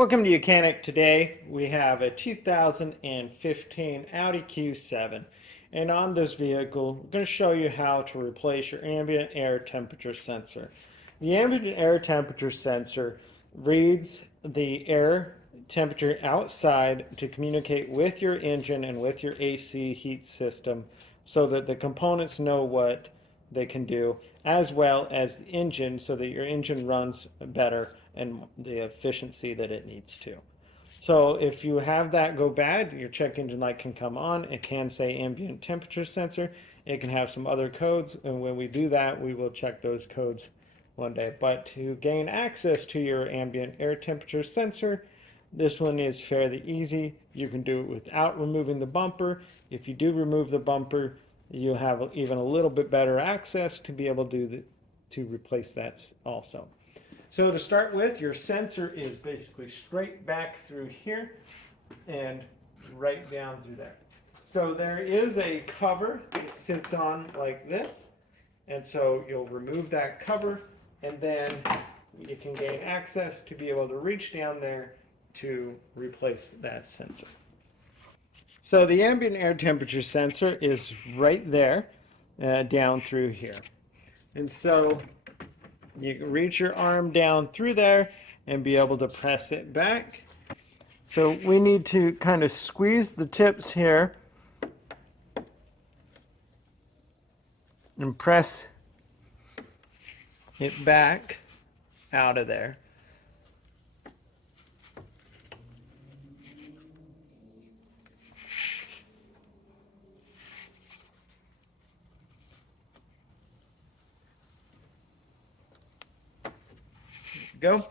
Welcome to Mechanic. Today we have a 2015 Audi Q7, and on this vehicle we're going to show you how to replace your ambient air temperature sensor. The ambient air temperature sensor reads the air temperature outside to communicate with your engine and with your AC heat system so that the components know what they can do, as well as the engine, so that your engine runs better and the efficiency that it needs to. So if you have that go bad, your check engine light can come on. It can say ambient temperature sensor. It can have some other codes, and when we do that, we will check those codes one day. But to gain access to your ambient air temperature sensor, this one is fairly easy. You can do it without removing the bumper. If you do remove the bumper, you have even a little bit better access to be able to replace that also. So to start with, your sensor is basically straight back through here and right down through there. So there is a cover that sits on like this, and so you'll remove that cover, and then you can gain access to be able to reach down there to replace that sensor. So the ambient air temperature sensor is right there, down through here. And so you can reach your arm down through there and be able to press it back. So we need to kind of squeeze the tips here and press it back out of there. Go.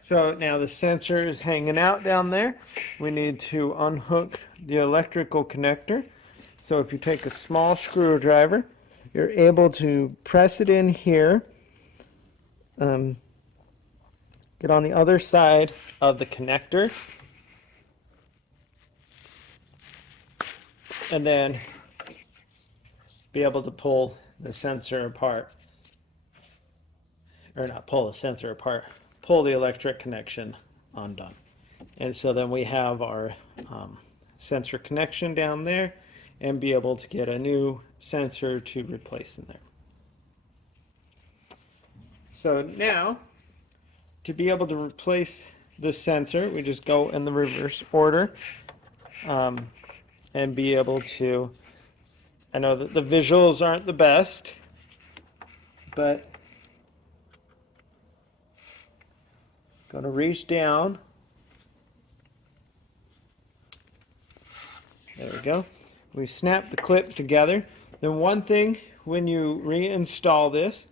So now the sensor is hanging out down there. We need to unhook the electrical connector. So if you take a small screwdriver, you're able to press it in here. Get on the other side of the connector. And then be able to pull the sensor apart. Or not pull the sensor apart. Pull the electric connection undone. And so then we have our sensor connection down there and be able to get a new sensor to replace in there. So now, to be able to replace the sensor, we just go in the reverse order and be able to, I know that the visuals aren't the best, but going to reach down. There we go. We snap the clip together. Then one thing, when you reinstall this,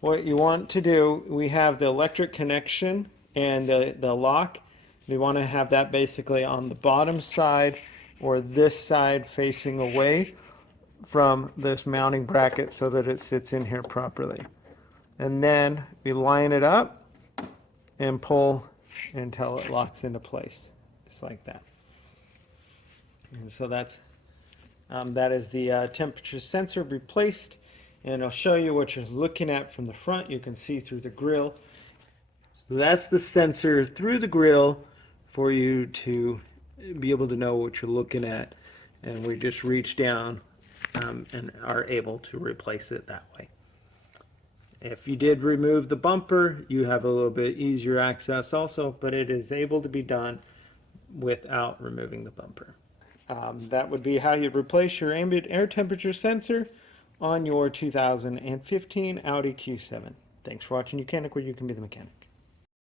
what you want to do, we have the electric connection and the lock. We want to have that basically on the bottom side or this side facing away from this mounting bracket so that it sits in here properly. And then we line it up and pull until it locks into place, just like that. And so that is the temperature sensor replaced, and I'll show you what you're looking at from the front. You can see through the grill. So that's the sensor through the grill for you to be able to know what you're looking at, and we just reach down and are able to replace it that way. If you did remove the bumper, you have a little bit easier access also, but it is able to be done without removing the bumper. That would be how you replace your ambient air temperature sensor on your 2015 Audi Q7. Thanks for watching Mechanic, where you can be the mechanic.